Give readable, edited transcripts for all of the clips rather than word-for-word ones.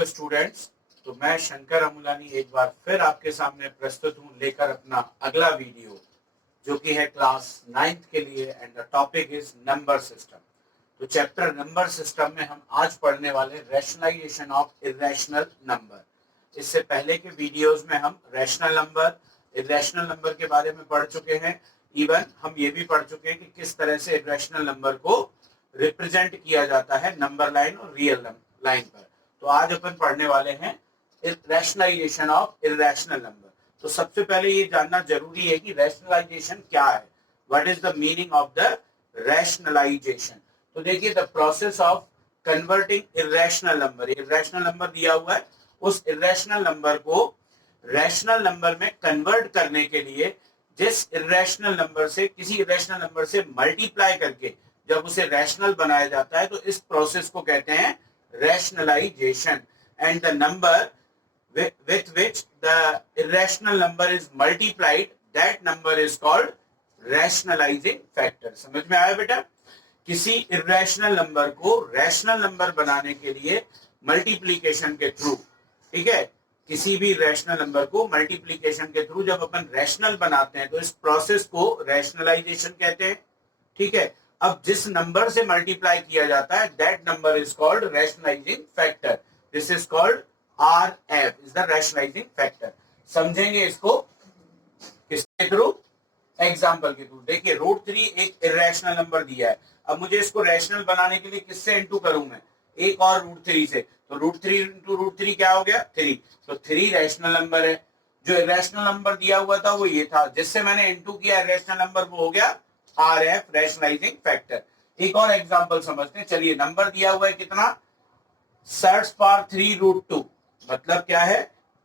Hello students. तो मैं शंकर अमुलानी एक बार फिर आपके सामने प्रस्तुत हूँ लेकर अपना अगला वीडियो, जो कि है क्लास 9th के लिए, and the topic is number system. तो चैप्टर नंबर सिस्टम में हम आज पढ़ने वाले रैशनलाइजेशन ऑफ इर्रेशनल नंबर। इससे पहले के वीडियोस में हम रैशनल नंबर, इर्रेशनल नंबर के बारे में पढ़ चुके हैं। इवन हम ये भी पढ़ चुके हैं कि किस तरह से इर्रेशनल नंबर को रिप्रेजेंट किया जाता है नंबर लाइन और रियल लाइन पर। तो आज अपन पढ़ने वाले हैं रैशनलाइजेशन ऑफ इर्रेशनल नंबर। तो सबसे पहले ये जानना जरूरी है कि रैशनलाइजेशन क्या है, what is the meaning of the rationalisation. तो देखिए, the process of converting irrational number, irrational number दिया हुआ है, उस इर्रेशनल नंबर को रैशनल नंबर में कन्वर्ट करने के लिए जिस इर्रेशनल नंबर से किसी इर्रेशनल नंबर से मल्टीप्लाई करके जब उसे रैशनल बनाया जाता है, तो इस प्रोसेस को कहते हैं rationalization. And the number with which the irrational number is multiplied, that number is called rationalizing factor. समझ में आया बेटा? किसी irrational नंबर को रैशनल नंबर बनाने के लिए मल्टीप्लीकेशन के थ्रू, ठीक है, किसी भी रैशनल नंबर को मल्टीप्लीकेशन के थ्रू जब अपन रैशनल बनाते हैं, तो इस प्रोसेस को रैशनलाइजेशन कहते हैं। ठीक है, अब जिस नंबर से मल्टीप्लाई किया जाता है, that number is called rationalising factor. This is called RF, is the rationalising factor. समझेंगे इसको किसके थ्रू? एग्जाम्पल के थ्रू। देखिए, √3 एक इर्रेशनल नंबर दिया है। अब मुझे इसको रैशनल बनाने के लिए किससे इंटू करूं मैं? एक और √3 से। तो √3 इंटू √3 क्या हो गया? 3। तो 3 रैशनल नंबर है। जो इर्रेशनल नंबर दिया हुआ था वो ये था, जिससे मैंने इंटू किया इर्रेशनल नंबर, वो हो गया RF, रैशनलाइजिंग फैक्टर। एक और एग्जांपल समझते हैं। चलिए, नंबर दिया हुआ है कितना? Search power 3√2। मतलब क्या है?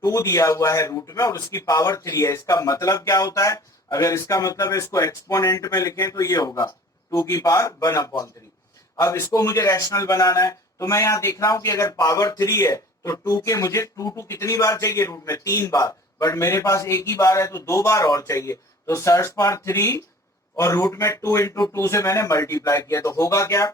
2 दिया हुआ है रूट में और उसकी पावर 3 है। इसका मतलब क्या होता है? अगर इसका मतलब है इसको एक्सपोनेंट में लिखें तो ये होगा 2 की पावर 1/3। अब इसको मुझे रैशनल बनाना है, तो मैं यहाँ देख रहा हूं कि अगर पावर 3 है तो 2 के मुझे 2 कितनी बार चाहिए रूट में? 3 बार। बट मेरे पास एक ही बार है, तो 2 बार और चाहिए। तो सर्च पावर 3 और रूट में 2 इंटू 2 से मैंने मल्टीप्लाई किया, तो होगा क्या?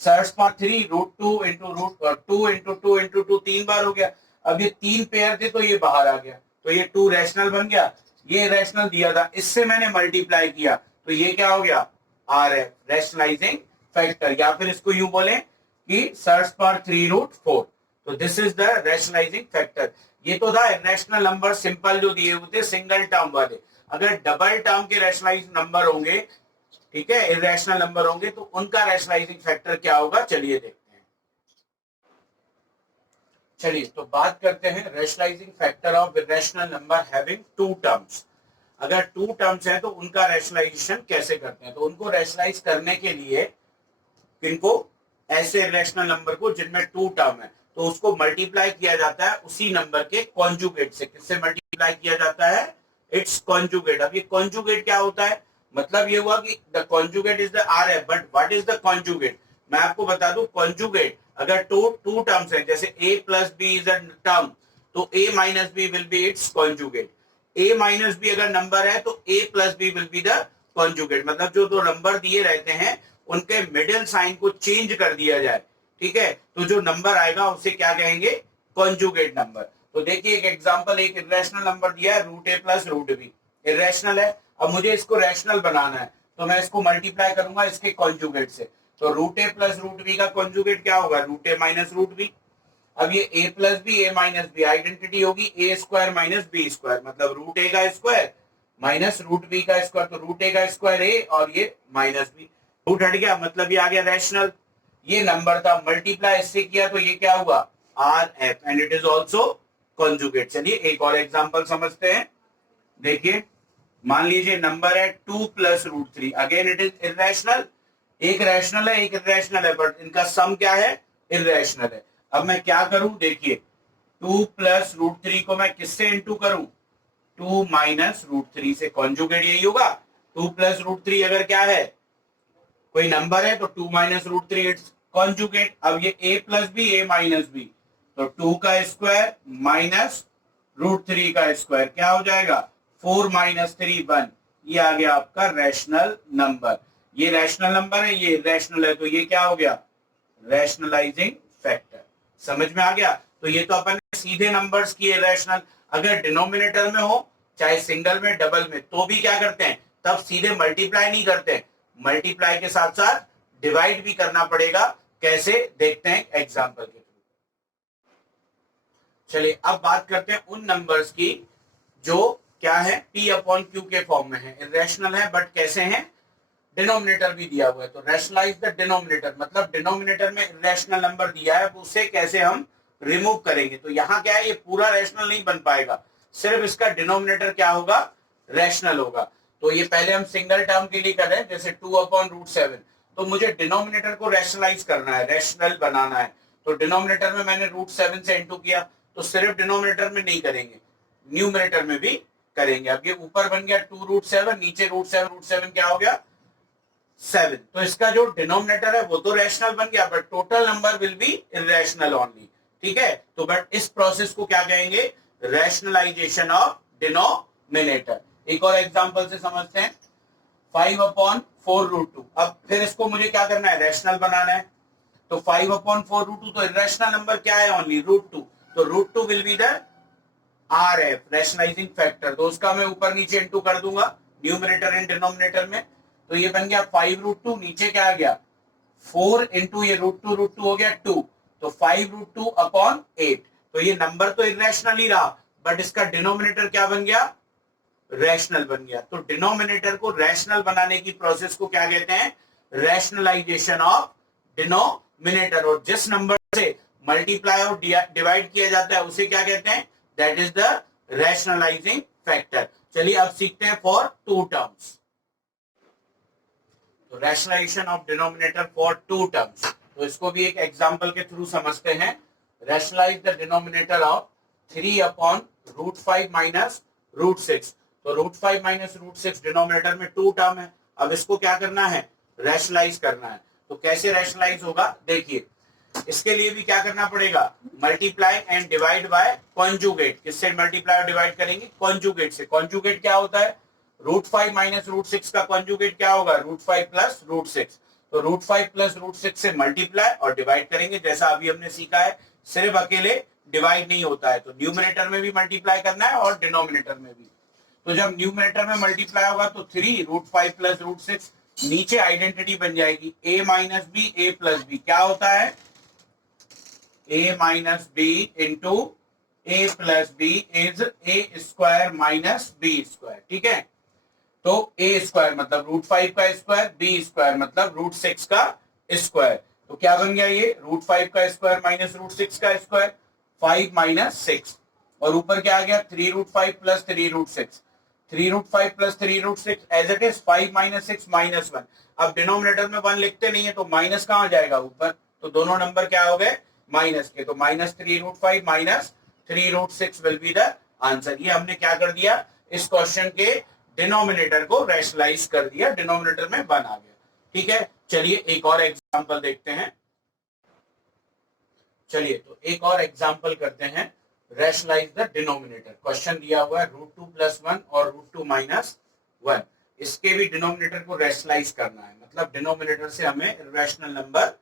Search power 3 √2 into √2 into 2 into 2 3 बार हो गया। अब ये 3 पेयर थे तो ये बाहर आ गया, तो ये 2 रैशनल बन गया। ये रैशनल दिया था, इससे मैंने मल्टीप्लाई किया, तो ये क्या हो गया? RF, rationalising factor. या फिर इसको यूं बोलें कि सर्च पावर 3√4। तो this is the rationalising factor. ये तो था इर्रेशनल नंबर सिंपल जो दिए हुए थे, सिंगल टर्म वाले। अगर डबल टर्म के रैशनलाइज्ड नंबर होंगे, ठीक है, इर्रेशनल नंबर होंगे, तो उनका रैशनलाइजिंग फैक्टर क्या होगा? चलिए देखते हैं। चलिए, तो बात करते हैं rationalising factor of irrational number having 2 terms. अगर 2 टर्म्स हैं तो उनका रैशनलाइजेशन कैसे करते हैं? तो उनको रैशनलाइज करने के लिए इनको ऐसे इर्रेशनल नंबर को जिनमें 2 टर्म है, तो उसको मल्टीप्लाई किया जाता है उसी नंबर के कॉन्जुगेट से। किससे मल्टीप्लाई किया जाता है? It's conjugate. अब ये कॉन्जुगेट क्या होता है? मतलब ये हुआ कि the conjugate is the RF, but what is the conjugate? मैं आपको बता दूं, कॉन्जुगेट अगर टू टर्म्स है, जैसे a plus b is a term, तो a minus b will be its conjugate. a minus b अगर नंबर है तो a plus b will be the conjugate. मतलब जो 2 नंबर दिए रहते हैं उनके मिडिल साइन को चेंज कर दिया जाए, ठीक है, तो जो नंबर आएगा उसे क्या कहेंगे? Conjugate number. तो देखिए, एक एग्जांपल, एक इर्रेशनल नंबर दिया है √a प्लस √b, इर्रेशनल है। अब मुझे इसको रैशनल बनाना है, तो मैं इसको मल्टीप्लाई करूंगा इसके कॉन्जुगेट से। तो √a प्लस √b का कॉन्जुगेट क्या होगा? √a minus √b। अब ये a plus b, a minus b, identity होगी a square minus b square. मतलब √a का स्क्वायर माइनस √b का स्क्वायर, तो √a का स्क्वायर a और ये माइनस b। रूट हट गया, मतलब ये आ गया रैशनल। ये नंबर था, मल्टीप्लाई इससे किया तो ये क्या हुआ? RF, and it is also conjugate. चलिए एक और एग्जांपल समझते हैं। देखिए, मान लीजिए नंबर है 2 plus √3। Again it is irrational. एक रैशनल है, एक इर्रेशनल है, बट इनका सम क्या है? इर्रेशनल है। अब मैं क्या करूं? देखिए, 2 प्लस √3 को मैं किससे इंटू करूं? 2 माइनस √3 से। कॉन्जुगेट यही होगा। 2 प्लस √3 अगर क्या है, कोई नंबर है, तो 2 माइनस √3 इट्स कॉन्जुगेट। अब ये a plus b, a minus b, तो 2 का स्क्वायर माइनस √3 का स्क्वायर क्या हो जाएगा? 4 माइनस 3 1। ये आ गया आपका रैशनल नंबर। ये रैशनल नंबर है, ये इर्रेशनल है, तो ये क्या हो गया? Rationalising factor. समझ में आ गया? तो ये तो अपन ने सीधे नंबर्स किए रैशनल। अगर डिनोमिनेटर में हो, चाहे सिंगल में डबल में, तो भी क्या करते हैं, तब सीधे मल्टीप्लाई नहीं करते, मल्टीप्लाई के साथ साथ डिवाइड भी करना पड़ेगा। कैसे, देखते हैं एग्जांपल के थ्रू। चलिए अब बात करते हैं उन नंबर्स की जो क्या है, p अपॉन क्यू के फॉर्म में है, इरेशनल है, बट कैसे हैं, डिनोमिनेटर भी दिया हुआ है। तो रैशनलाइज द डिनोमिनेटर, मतलब डिनोमिनेटर में इरेशनल नंबर दिया है, उसे कैसे हम रिमूव करेंगे। तो यहाँ क्या है, ये पूरा रैशनल नहीं बन पाएगा, सिर्फ इसका डिनोमिनेटर क्या होगा, रैशनल होगा। तो ये पहले हम सिंगल टर्म के लिए कर रहे हैं, जैसे 2/√7। तो मुझे डिनोमिनेटर को रैशनलाइज करना है, रैशनल बनाना है। तो डिनोमिनेटर में मैंने √7 से इंटू किया, तो सिर्फ डिनोमिनेटर में नहीं करेंगे, न्यूमरेटर में भी करेंगे। अब ये ऊपर बन गया 2√7, नीचे √7 क्या हो गया, 7। तो इसका जो डिनोमिनेटर है वो तो रैशनल बन गया, but total number will be irrational only. ठीक है, तो बट इस प्रोसेस को क्या कहेंगे, रैशनलाइजेशन ऑफ डिनोमिनेटर। एक और एग्जांपल से समझते हैं, 5/4√2। अब फिर इसको मुझे क्या करना है, रैशनल बनाना है। तो 5/4√2 तो इरेशनल नंबर क्या है, ओनली √2। तो √2 will be the RF, rationalising factor. तो उसका मैं ऊपर नीचे इंटू कर दूंगा, न्यूमरेटर एंड डिनोमिनेटर में। तो ये बन गया 5√2, नीचे क्या आ गया 4 इंटू ये √2 हो गया 2, तो 5√2/8। तो ये नंबर तो इरेशनल ही रहा, बट इसका डिनोमिनेटर क्या बन गया, रैशनल बन गया। तो डिनोमिनेटर को रैशनल बनाने की प्रोसेस को क्या कहते हैं, रैशनलाइजेशन ऑफ डिनोमिनेटर। और जिस नंबर से मल्टीप्लाई और डिवाइड किया जाता है उसे क्या कहते हैं, that is the rationalising factor. चलिए अब सीखते हैं फॉर टू टर्म्स। तो rationalisation of denominator for two terms, तो इसको भी एक एग्जांपल के थ्रू समझते हैं। Rationalise the denominator of 3/√5 minus √6। तो √5 माइनस √6 डिनोमिनेटर में टू टर्म है। अब इसको क्या करना है, रैशनलाइज करना है। तो कैसे रैशनलाइज होगा, देखिए इसके लिए भी क्या करना पड़ेगा, multiply and divide by conjugate. किससे मल्टीप्लाई और डिवाइड करेंगे, कॉन्जुगेट से। कॉन्जुगेट क्या होता है, √5 माइनस √6 का कॉन्जुगेट क्या होगा, √5 प्लस √6। तो √5 प्लस √6 से मल्टीप्लाई और डिवाइड करेंगे, जैसा अभी हमने सीखा है। सिर्फ अकेले डिवाइड नहीं होता है, तो न्यूमरेटर में भी मल्टीप्लाई करना है और डिनोमिनेटर में भी। तो जब न्यूमरेटर में मल्टीप्लाई होगा तो 3√5 प्लस √6, नीचे आइडेंटिटी बन जाएगी a minus b a plus b. क्या होता है, a minus b into a plus b is a² minus b²। ठीक है, तो a² मतलब √5 का स्क्वायर, b² मतलब √6 का स्क्वायर। तो क्या बन गया ये, √5 का स्क्वायर माइनस √6 का स्क्वायर, 5 माइनस 6। और ऊपर क्या आ गया, 3√5 plus 3√6। 3√5 plus 3√6 as it is 5 minus 6 minus 1। अब डिनोमिनेटर में 1 लिखते नहीं है, तो माइनस कहां जाएगा ऊपर, तो दोनों नंबर क्या हो गए, माइनस के। तो minus 3√5 minus 3√6 will be the answer. ये हमने क्या कर दिया, इस क्वेश्चन के डिनोमिनेटर को रैशनलाइज कर दिया, डिनोमिनेटर में 1 आ गया। ठीक है, चलिए एक और एग्जांपल देखते हैं। चलिए तो एक और एग्जांपल करते हैं, रैशनलाइज द डिनोमिनेटर। क्वेश्चन दिया हुआ है √2 प्लस 1 और √2 माइनस 1। इसके भी डिनोमिनेटर को रैशनलाइज करना है, मतलब डिनोमिनेटर से हमें इरेशनल नंबर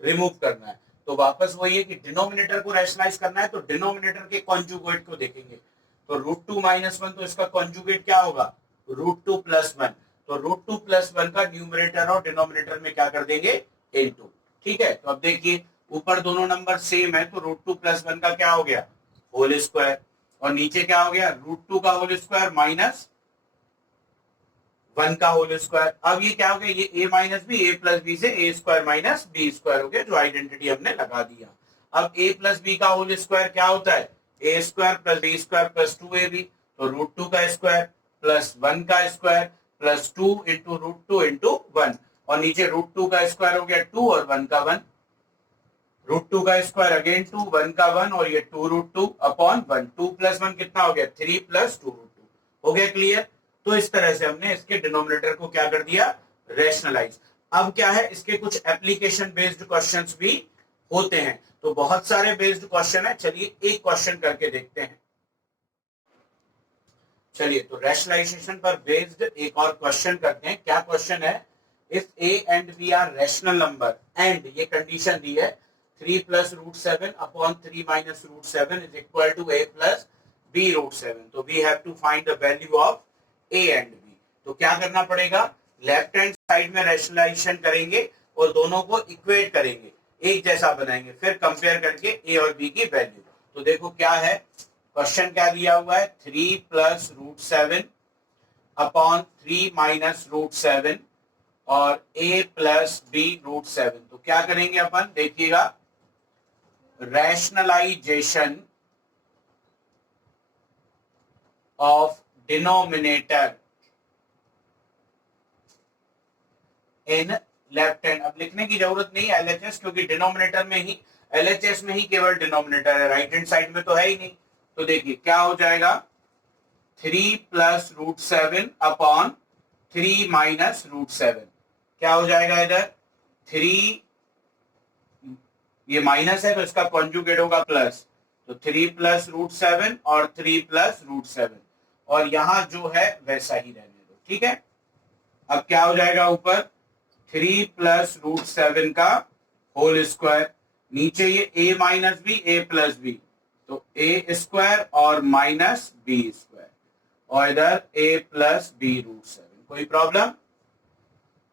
रिमूव करना है। तो वापस वही है कि डिनोमिनेटर को रैशनलाइज करना है, तो डिनोमिनेटर के कॉन्जुगेट को देखेंगे। तो √2 माइनस 1, तो इसका कॉन्जुगेट क्या होगा, √2 प्लस 1। तो √2 प्लस 1 का न्यूमरेटर और डिनोमिनेटर में क्या कर देंगे, इनटू। ठीक है, तो अब देखिए ऊपर दोनों नंबर सेम है, तो √2 प्लस 1 का क्या हो गया, होल स्क्वायर, और नीचे क्या हो गया, √2 का होल स्क्वायर माइनस 1 का होल स्क्वायर। अब ये क्या हो गया, ये a minus b, a plus b से a² माइनस b² हो गया, जो आइडेंटिटी हमने लगा दिया। अब a प्लस बी का होल स्क्वायर क्या होता है, a² plus b² plus 2ab। तो √2 का स्क्वायर प्लस 1 का स्क्वायर प्लस 2 इंटू √2 इंटू 1, और नीचे √2 का स्क्वायर हो गया 2 और 1 का 1। √2 का स्क्वायर अगेन 2, 1 का 1, और ये 2√2 अपॉन 1। 2 प्लस 1 कितना हो गया, 3 प्लस 2√2 हो गया, क्लियर। तो इस तरह से हमने इसके डिनोमिनेटर को क्या कर दिया, रैशनलाइज। अब क्या है, इसके कुछ एप्लीकेशन बेस्ड क्वेश्चंस भी होते हैं। तो बहुत सारे बेस्ड क्वेश्चन है, चलिए एक क्वेश्चन करके देखते हैं। चलिए तो रैशनलाइजेशन पर बेस्ड एक और क्वेश्चन करते हैं। क्या क्वेश्चन है, if a and b are rational number and, ये कंडीशन दी है, 3 plus root 7 upon 3 minus root 7 is equal to a plus b root 7. तो we have to find the value of a and b. तो क्या करना पड़ेगा, left hand side में rationalisation करेंगे और दोनों को इक्वेट करेंगे, एक जैसा बनाएंगे, फिर कंपेयर करके a और b की वैल्यू. तो देखो क्या है, क्वेश्चन क्या दिया हुआ है, 3 plus root 7 upon 3 minus root 7 और a प्लस b रूट 7. तो क्या करेंगे अपन, देखिएगा, rationalisation of denominator in left hand. अब लिखने की जरूरत नहीं एलएचएस, क्योंकि डिनोमिनेटर में ही, एलएचएस में ही केवल डिनोमिनेटर है, राइट हैंड साइड में तो है ही नहीं. तो देखिए क्या हो जाएगा, 3 plus root 7 upon 3 minus root 7. क्या हो जाएगा इधर, 3, ये माइनस है तो इसका कॉन्जुगेट होगा प्लस, तो 3 प्लस रूट 7 और 3 प्लस रूट 7, और यहां जो है वैसा ही रहने दो, ठीक है. अब क्या हो जाएगा, ऊपर 3 प्लस रूट 7 का होल स्क्वायर, नीचे ये a minus b, a plus b, तो a स्क्वायर और माइनस बी स्क्वायर, और इधर a प्लस बी रूट 7. कोई प्रॉब्लम.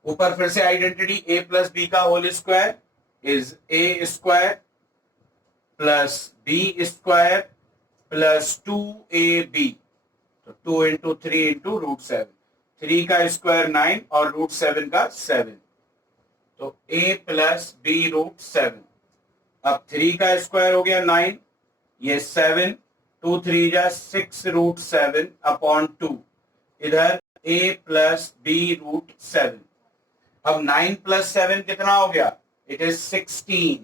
ऊपर फिर से आइडेंटिटी, a प्लस बी का whole square is a square plus b square plus 2ab, तो 2 इंटू 3 इंटू रूट 7, 3 का स्क्वायर 9 और रूट 7 का 7, तो a प्लस बी रूट 7. अब 3 का स्क्वायर हो गया 9, ये 7, 2 3 जा 6 रूट 7 अपॉन 2, इधर a प्लस बी रूट 7. अब 9 प्लस 7 कितना हो गया, इट इज 16,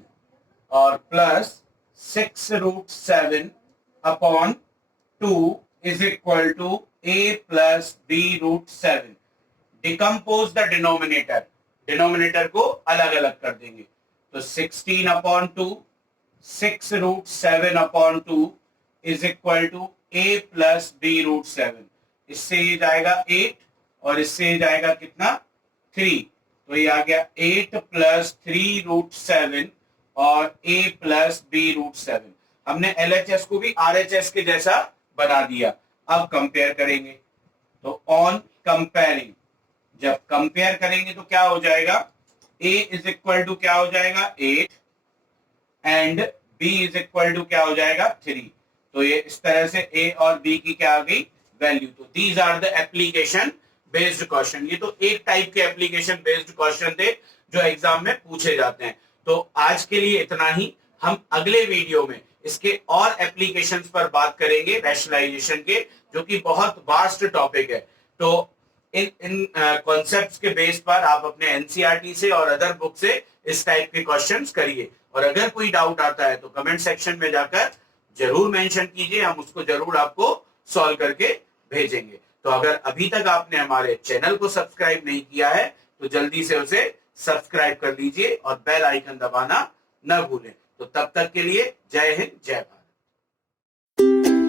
और plus 6 root 7 upon 2 is equal to a plus b root 7. Decompose the denominator, denominator को अलग अलग कर देंगे, तो 16 upon 2, 6 root 7 upon 2 is equal to a plus b root 7. इससे ये जाएगा 8 और इससे ये जाएगा कितना, 3, तो ये आ गया 8 प्लस 3 रूट 7 और a प्लस बी रूट 7. हमने LHS को भी RHS के जैसा बना दिया. अब कंपेयर करेंगे, तो ऑन कंपेयरिंग, जब कंपेयर करेंगे तो क्या हो जाएगा, a इज इक्वल टू क्या हो जाएगा 8 and b is equal to क्या हो जाएगा 3. तो ये इस तरह से a और b की क्या आ गई वैल्यू. तो these are the application based question. ये तो एक टाइप के एप्लीकेशन बेस्ड क्वेश्चन थे जो एग्जाम में पूछे जाते हैं. तो आज के लिए इतना ही. हम अगले वीडियो में इसके और एप्लीकेशंस पर बात करेंगे रैशनलाइजेशन के, जो कि बहुत वास्ट टॉपिक है. तो इन कॉन्सेप्ट्स के बेस पर आप अपने एनसीईआरटी से और अदर बुक से इस टाइप के क्वेश्चंस करिए, और अगर कोई डाउट आता है तो कमेंट सेक्शन में जाकर जरूर मेंशन कीजिए, हम उसको जरूर आपको सॉल्व करके भेजेंगे. तो अगर अभी तक आपने हमारे चैनल को सब्सक्राइब नहीं किया है तो जल्दी से उसे सब्सक्राइब कर लीजिए और बेल आइकन दबाना न भूलें. तो तब तक के लिए जय हिंद, जय भारत.